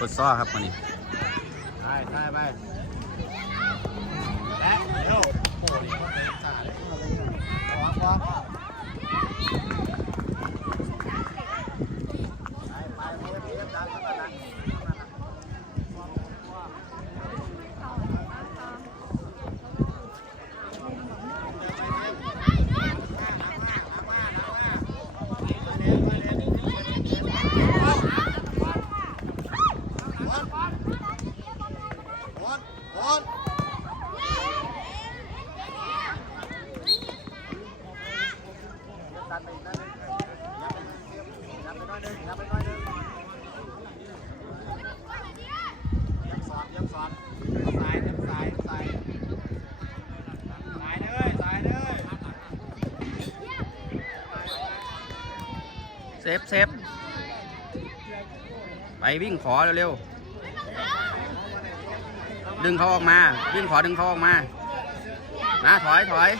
ฟุตซอลครับวันนี้ไปไปไปและเร็วโอ้ยขวาขวาไปไปเรียบเรียบดังเข้ามาดัง วนวนดันไปดันไปยับไปน้อยนึงยับไปน้อยนึงยับสอดยับสอดสายยับสายสายสายเลยสายเลย เซ ฟเซฟไปวิ่งขอเร็วๆดึงเขาออกมา วิ่งขอดึงเขาออกมานะถอยถอย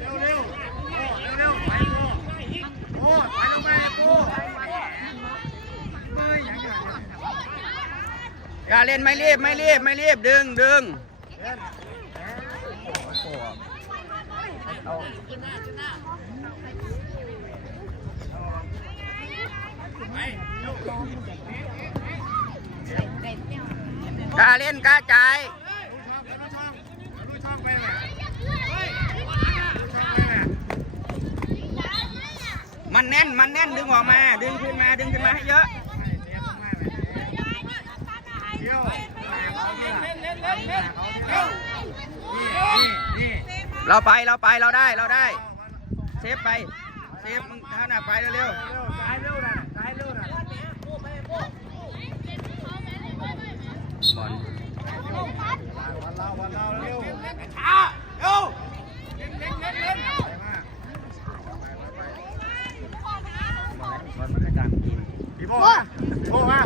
เร็วเร็วเร็วไปโก้โอ้ไปลงไปโก้เฮ้ยอย่างเงี้ย อย่าเล่นไม่รีบไม่รีบไม่รีบดึงดึงกล้าเล่นกล้าจ่ายดูช่องดูช่องดูช่องไปเลยดูช่องไปเลยมันแน่นมันแน่นดึงออกมา ดึงขึ้นมาดึงขึ้นมาให้เยอะ เดี๋ยว เราไปเราไปเราได้เราได้ เซฟไป เซฟมึงท่าน่ะไปเร็วเร็วสายเร็วนะสายเร็วนะบอลวันเราวันเราเร็ว เล่นเล่นเล่นเล่นไปมาก บอลมันกระจังกิน พี่โบ้มาพี่โบ้มา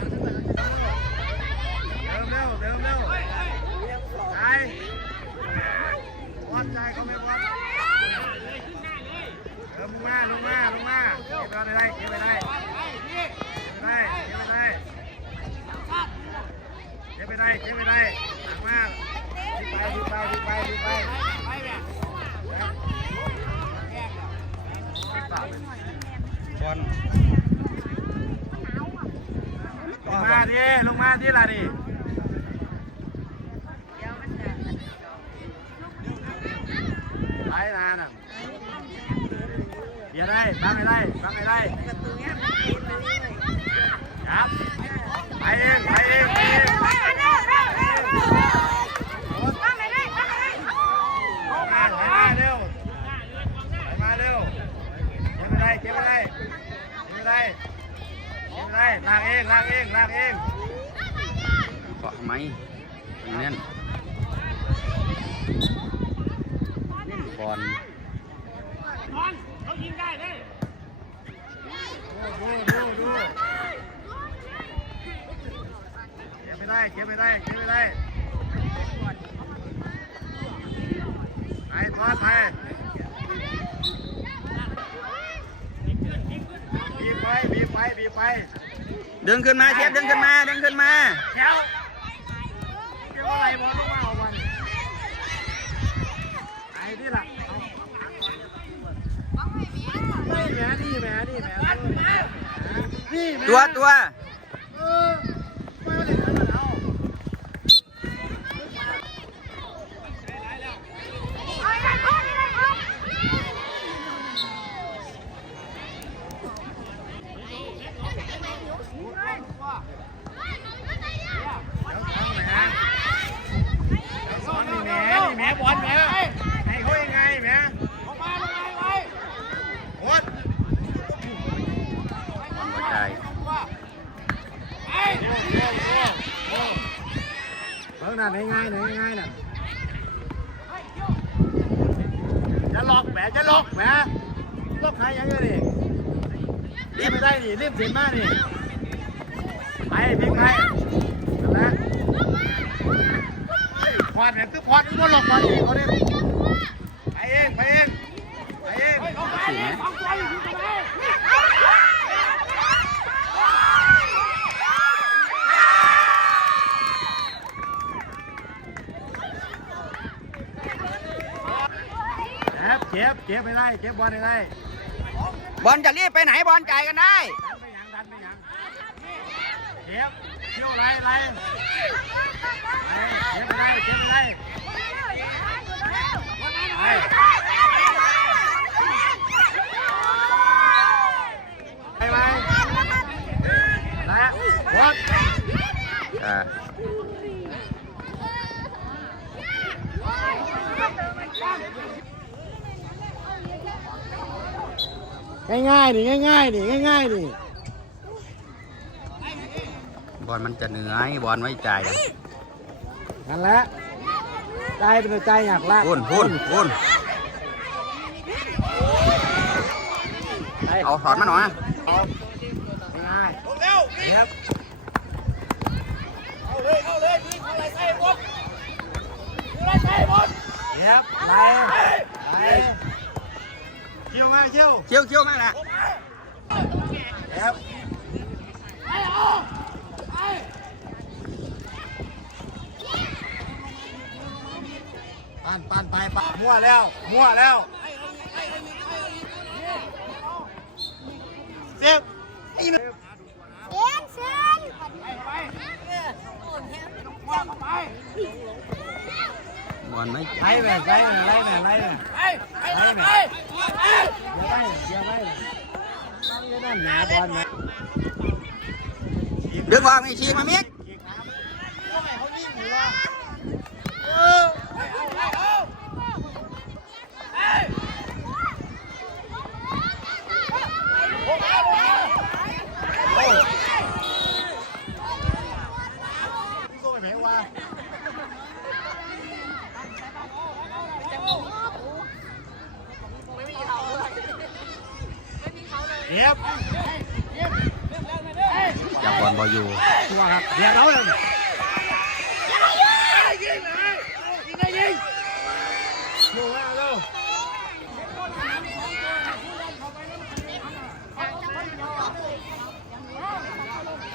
เร็วเร็วเร็วเร็วสายวัดใจเขาไม่วัดเออมึงมาลงมาลงมาเก็บไปได้เก็บไปได้เก็บไปได้เก็บไปได้เก็บไปได้เก็บไปได้หลังมาดีไปดีไปดีไปดีไป บอล ลงมาดิลงมาดิล่ะดิไปนานอะ เดี๋ยวได้ตั้งไปได้ตั้งไปได้ครับไปเองไปเองไปเองมาไปมาเร็วไปมาเร็วเก็บไปได้เก็บไปได้เก็บไปได้เก็บไปได้ลากเองลากเองลากเอง เกาะทำไมมันแน่นบอล ดูดูดูเก็บ ไม่ได้เก็บไม่ได้เก็บไม่ได้ไปทอดไปบีบไปบีบไปบีบไปดึงขึ้นมาเชฟดึงขึ้นมาดึงขึ้นมาแถวเก็บอะไรบอลลงมาเอาวันไอ้นี่ล่ะนี่แม่นี่แม่นี่แม่นี่แม่ตัวตัว เออไม่เอาเลยนะเอา สอนนี่แหม่นี่แหม่บอลแหม่ให้เขายังไงแหม่ออกมาลงมาไปโคตร บอลกระจาย เบิ่งนั่นง่ายๆหน่อยง่ายๆน่ะจะล็อกแหมจะล็อกแหมล็อกใครยังไงนี่รีบไปได้ นี่รีบถึงมานี่ไปเพิงไปนั่นแหละอพอดบอลหลอกบอลเองเขาเนี่ยไปเองไปเองไปเองเจ็บเจ็บเจ็บไปได้เจ็บบอลไปได้ บอลจะรีบไปไหนบอลจ่ายกันได้ดันไปยังดันไปยังเจ็บเที่ยวไรไรเจ็บไปได้เจ็บไปได้ไปไปแล้วบอลอ่า ง่ายๆดิง่ายๆดิง่ายๆดิบอลมันจะเหนื่อยบอลไว้จ่ายกันนั่นแหละใจเป็นใจอยากลากพุ่นพุ่นพุ่นเอาถอดมาหน่อยง่ายเร็วเร็วเอาเลยเอาเลยยิงเอาอะไรใส่บอลอะไรใส่บอลเร็วไปไป เชี่ยวมาเชี่ยวเคี้ยวเคี้ยวมากละเร็วปั่นปั่นไปปั่นมั่วแล้ว มั่วแล้วเจ็บนี่นะ บอลไม่ไล่แม่ไล่แม่ไล่แม่ไล่แม่ไล่แม่อย่าไล่อย่าไล่นั่นหนาบอลแม่ดึงออกนี่ฉีกมามิก สู้ไปแผงว่า เย็บจับบอลบอลอยู่ตัวครับเดี๋ยวเราเลยดูว่าเร็ว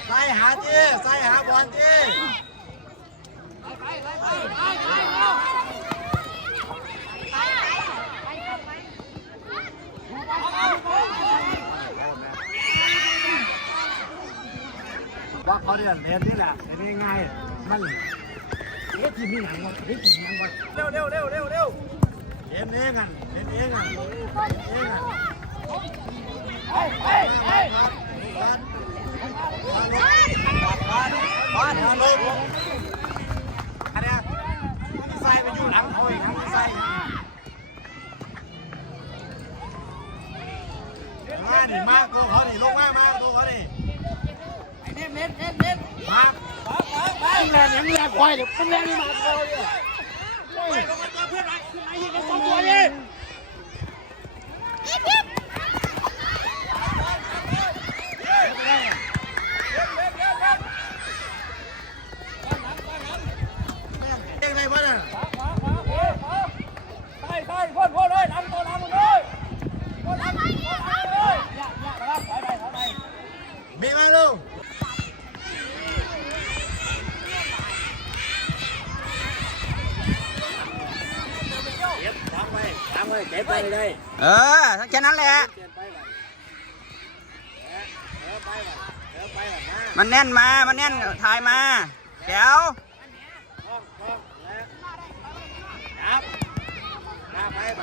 ใส่หาจีใส่หาบอลจี ว่าเขาเรียนเรียนนี่แหละเรียนง่ายมันเอ๊ะทีมนี่หนังวะเอ๊ะทีมหนังวะเร็วเร็วเร็วเร็วเร็วเรียนเองอะเรียนเองอะเรียนเองอะเฮ้ยเฮ้ยเฮ้ยบ้านบ้านลงอันเนี้ยใส่ไปอยู่หลังเขาอีกครับใส่มาดิมาตัวเขาดิลงมามาตัวเขาดิ มามึงแรงยังมึงแรงควายเดี๋ยวมึงแรงนี่มาคอยเนี่ยเฮ้ยลงมาเจอเพื่อนไรขึ้นไหนยิงกันสองตัวยี้ด็กไหนวะเนี่ยมีไหมลูก ทำไป ทำไปเก็บไปเลยเออแค่นั้นแหละเก็บไปเลยเออไปเลยเออไปเลยนะมันแน่นมา มันแน่นถ่ายมาแก้ว คล้องคล้องแล้วจับลากไปไป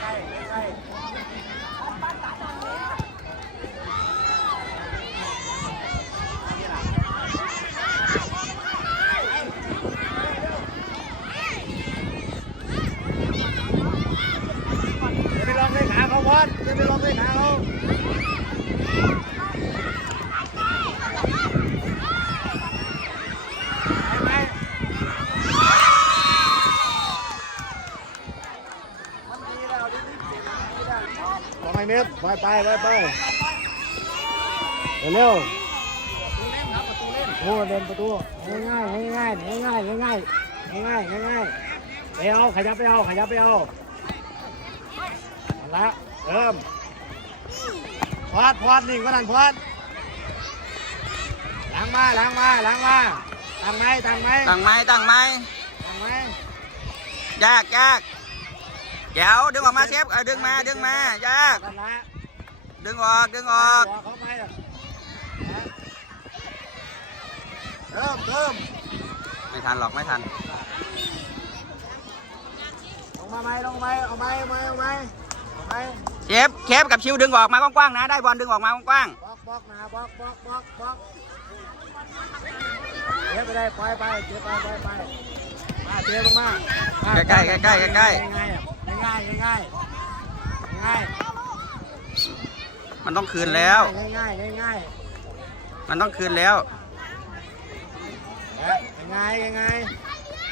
ใกล้ใกล้จะไปลองเลยขาเขาบอลจะไปลองเลยขาเขาไปไป สองไอเมตรไปไปไปไปเร็วตูเล่นประตูง่ายง่ายง่ายง่ายง่ายง่ายง่ายง่ายไปเอาขยับไปเอาขยับไปเอาละเริ่มพอดพอดนิ่งก็นั่นพอดล้างมาล้างมาล้างมาตั้งไหมตั้งไหมตั้งไม้ตั้งไม้ตั้งไหมยากยาก เดี๋ยวดึงออกมาเชฟเอาดึงมาดึงมายากกันละดึงออกดึงออกเริ่มเริ่มไม่ทันหรอกไม่ทันลงมาไหมลงไหมเอาไหมเอาไหมเอาไหมเอาไหมเชฟเชฟกับชิวดึงออกมากว้างๆนะได้บอลดึงออกมากว้างๆบล็อกบล็อกนะบล็อกบล็อกบล็อกบล็อกเจ็บไปได้ไปไปเจ็บไปไปไปมาเจ็บลงมาใกล้ใกล้ใกล้ง่ายง่าย ง่ายง่ายง่ายๆมันต้องคืนแล้ว ง่ายง่ายง่ายมันต้องคืนแล้วง่ายง่าย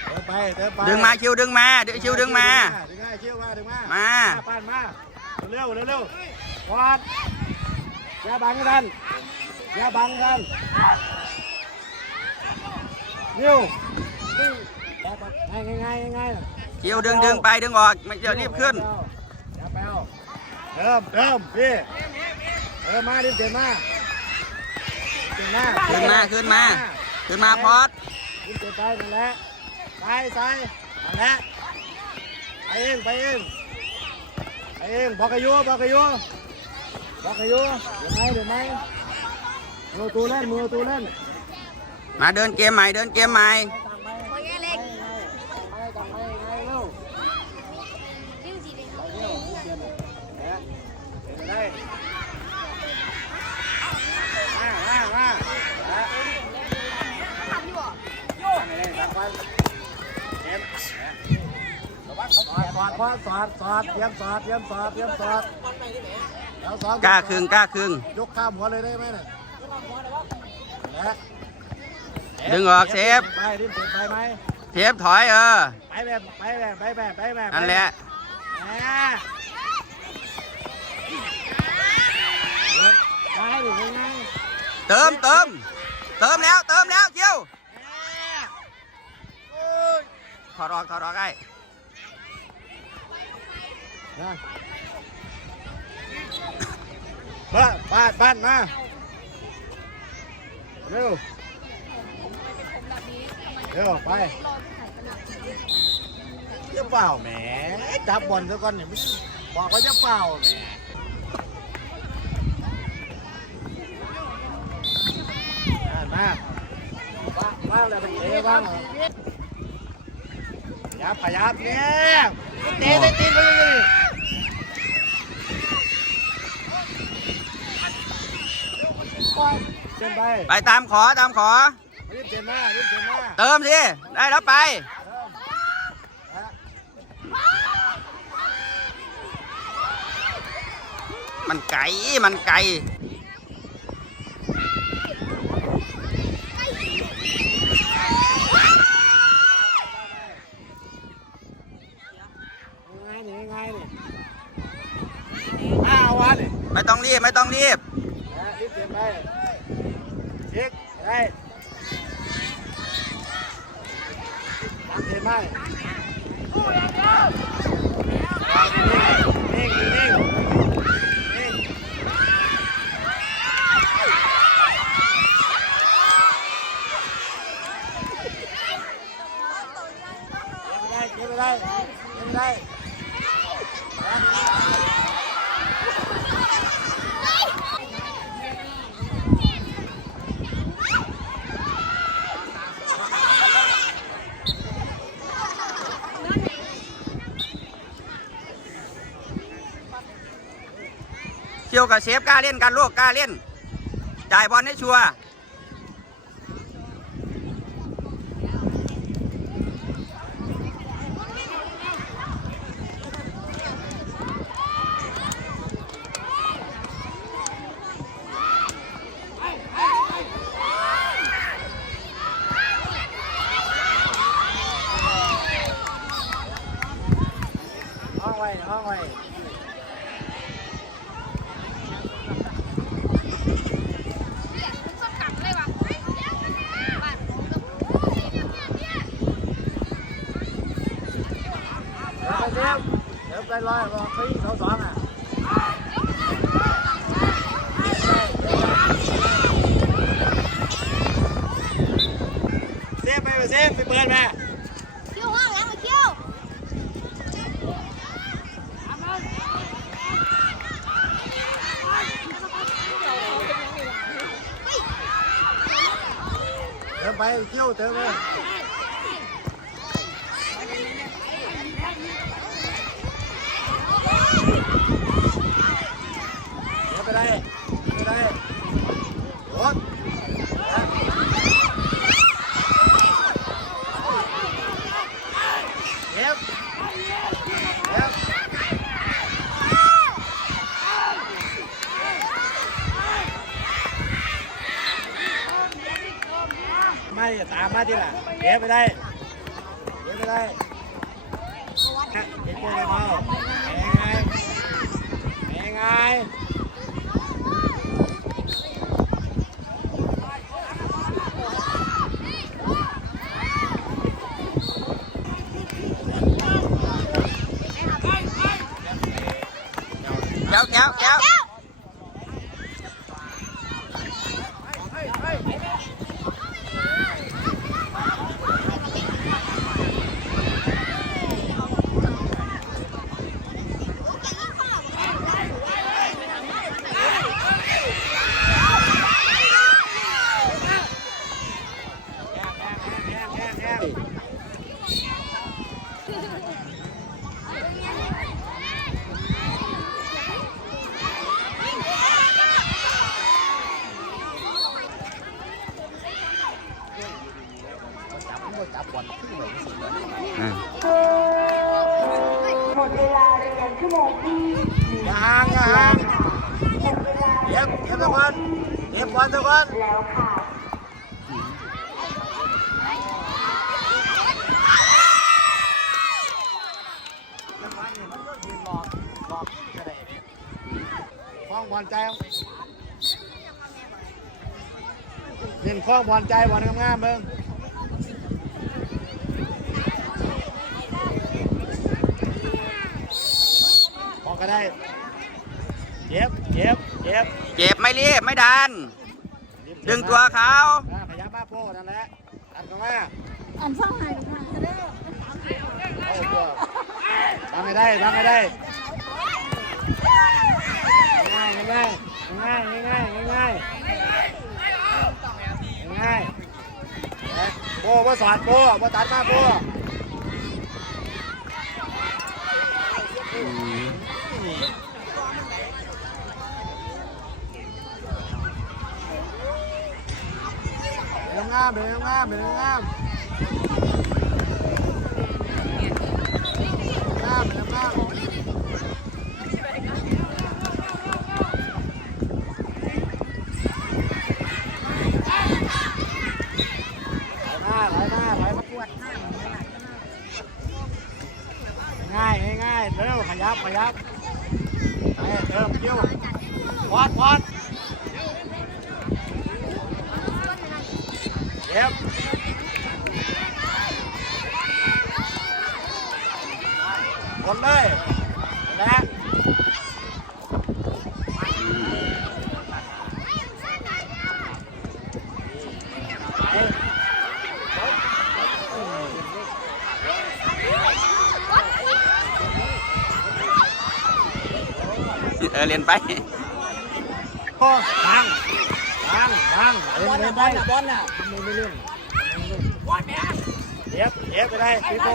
เดินไปเดินไปดึงมาชิวดึงมาเดี๋ยวชิวดึงมาดึงมาชิวมาดึงมามาปั้นมาเร็วเร็วเร็วกอดอย่าบังกันอย่าบังกันเร็วง่ายง่ายง่าย ง่ายชิวดึงดึงไปดึงออกไม่จะรีบขึ้นอย่าไปเอาเริ่มเริ่มพี่เริ่มมาดิเดินมาเดินมาขึ้นมาขึ้นมาขึ้นมาพอดดิเดินไปนั่นแหละไปไปนั่นแหละไปเองไปเองไปเองบอกอายุบอกอายุบอกอายุเดี๋ยวไหมเดี๋ยวไหมมือตูเล่นมือตูเล่นมาเดินเกมใหม่เดินเกมใหม่ สอดสอดสอดสอดเตรียมสอดเตรียมสอดเตรียมสอดแล้วสอดกล้าครึ่งกล้าครึ่งยกข้ามหัวเลยได้ไหมเนี่ยและดึงออกเซฟไปดิ้นเสร็จไปไหมเชฟถอยเออไปแบบไปแบบไปแบบไปแบบนั่นแหละแหมไปให้ดูยังไงเติมเติมเติมแล้วเติมแล้วชิวโอ้ยถอดออกถอดออกไอ้นะ บ้านบ้านบ้านมาเร็วเร็วไปจะเปล่าแหมจับบอลซะก่อนเนี่ยไม่บอกว่าจะเปล่าแหมมามาบ้างอะไรไปเตะบ้างยับขยับเนี่ยเตะได้ตีนไปเลย เส้นไปไปตามขอตามขอ รีบเปลี่ยนมารีบเปลี่ยนมาเติมสิ ได้แล้วไป มันไก่มันไก่ง่ายนี่ง่ายนี่อ้าววันนี่ไม่ต้องรีบ ไม่ต้องรีบรีบ โอเียวกับเชฟกล้าเล่นกันลูกกล้าเล่น จ่ายบอลให้ชัวร์ ไปลอยรอไป เก็บเก็บทุกคนเก็บบอลทุกคนคล้องบอลใจเล่นคล้องบอลใจบอลงามๆเบิ่งพอก็ได้เก็บเก็บเก็บ เจ็บไม่รีบไม่ดัน ดึงตัวเขาอ่าขยับมาโป้นั่นแหละอันเข้ามาอันซ่องหายมาเด้อเอาตัวทำให้ได้ทำให้ได้ง่ายง่ายง่ายง่ายง่ายง่ายโป้ว่าสอนโป้ว่าตัดมาโป้เดินงามเดินงามเดินงามน้ำน้ำน้ำไหลมาไหลมาไหลมาปวดง่ายง่ายเร็วขยับขยับไปเติมคิ้ววอดวอด เก็บกดเลยและไปเออเรียนไปก็บังบังบังเล่นเล่นได้บอลน่ะไม่ไม่เล่นบ อลเนี่ยเย็บเย็บไปได้พี่โป้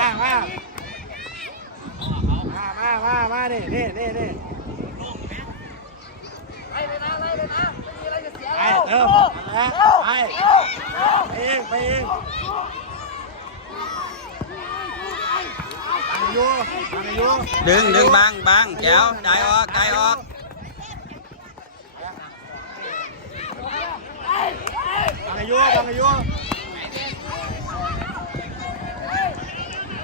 มามามามามามานี่นี่นี่นี่ไปเติมนะไปไปเองไปเองบังอยู่บังอยู่ดึงดึงบังบังแก้วใจออกใจออก บัง อายุบังอายุ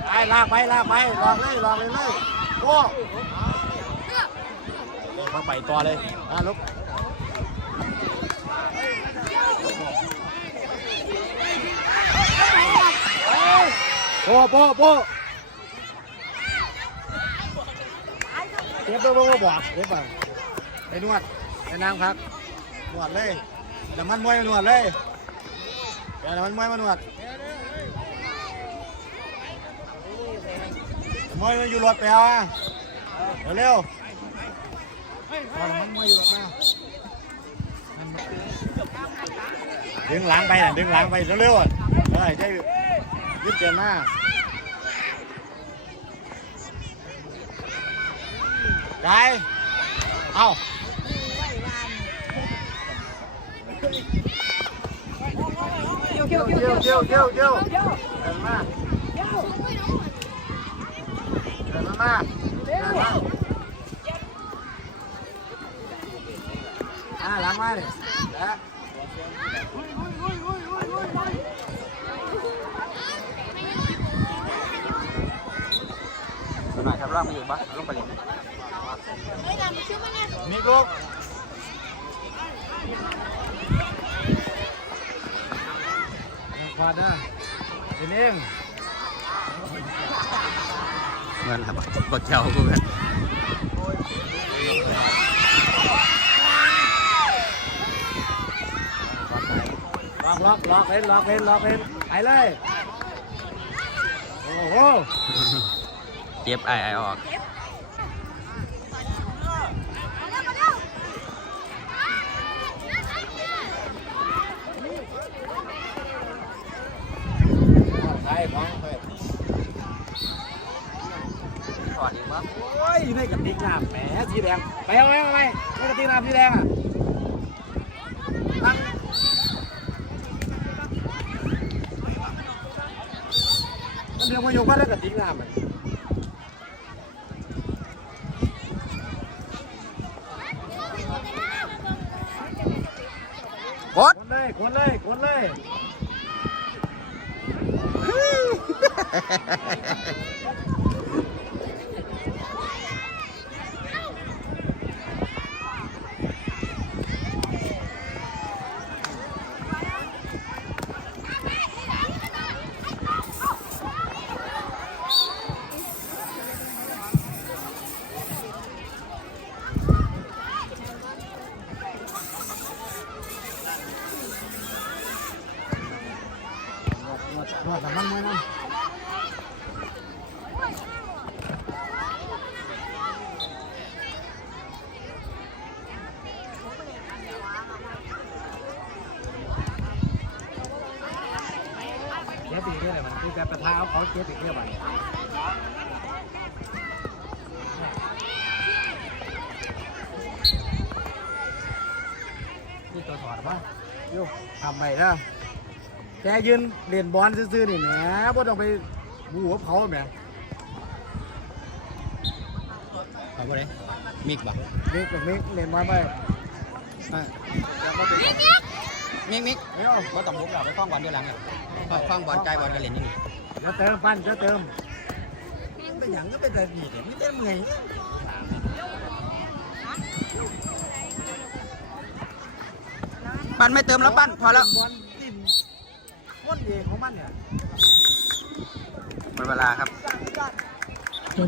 ไปลากไปลากไปลองเลยลองเลยเลยโอ้มาไปต่อเลยอะลุกโป้โป้โป้เจ็บตัวโป้บอกเจ็บป่ะไปนวดไปนั่งพักนวดเลยน้ำมันมวยนวดเลย เดี๋ยวมันมวยมานวดมวยมันอยู่รถไปเอาอะเร็วเอาน้ำมันมวยอยู่รถมาดึงหลังไปน่ะดึงหลังไปเร็วๆเฮ้ยใช่ยึดเจนมากไกเอ้า เกี่ยวเกี่ยวเกี่ยวเกี่ยวเกี่ยวเดินมาเดินมาเดินมาอ่าล้างมาเลยแล้วสมัยครับร่างมาอยู่ปะลงไปเลยเฮ้ยดำชื่อมันเนี่ยมีลูก ขวาด้เป็นเองเงินครับกดเจ้ากูกันล็อกล็อกล็อกเล่นล็อกเล่นล็อกเล่นไปเลย โอ้โห เจ็บไอ้ไอ้ออก ใช่มองไป ถ อดอีกปะโอ้ยอยู่ในกระติกน้ำแหมสีแดงไปเอาไปเอาไปในกระติกน้ำสีแดงอะตั้งมันเดือดมาอยู่บ้านแล้วกระติกน้ำอะกดคนเลยคนเลยคนเลย นวดแต่มันไม่นะเจ็บอีกเรื่องอะไรมันคือการประทาเอาเขาเจ็บอีกเรื่องอะไรนี่ตัวถอดป่ะโย ทำไปนะแกยืนเล่นบอลซื่อๆนี่แหมบ่ต้องไปบูหัวเขาแหมเอาไปเลยมิกปะมิกกับมิกเล่นบอลไปอะแล้วก็ไปมิกมิกเร็วว่าต้องบุกเราไปคล้องบอลอยู่หลังเนี่ยคล้องบอลใจบอลกันเล่นอยังไงเดี๋ยวเติมปั้นเดี๋ยวเติมเป็นอย่างก็เป็นแต่ดีเดี๋ยวไม่ได้เมื่อย ปั้นไม่เติมแล้วปั้นพอแล้วบอลจิ้มม้วนเองของมันเนี่ยหมดเวลาครับยอด